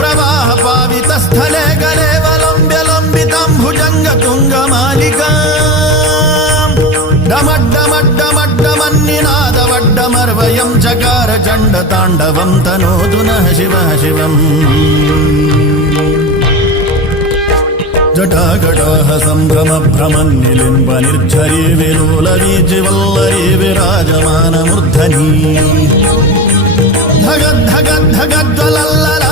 प्रवाह पावित स्थले गलेवलम्ब्य लम्बिताम्भुजङ्ग तुङ्गमालिका डमड्डमड्डमड्डमन्निनादवड्डमर्वयं चकार चण्डताण्डवं तनोतु नः शिवः शिवम् जटाकटाह सम्भ्रमभ्रमन्निलिम्ब निर्झरी विलोलवीचिवल्लरी विराजमानमूर्धनी धगद्धगद्धगज्ज्वलल्लल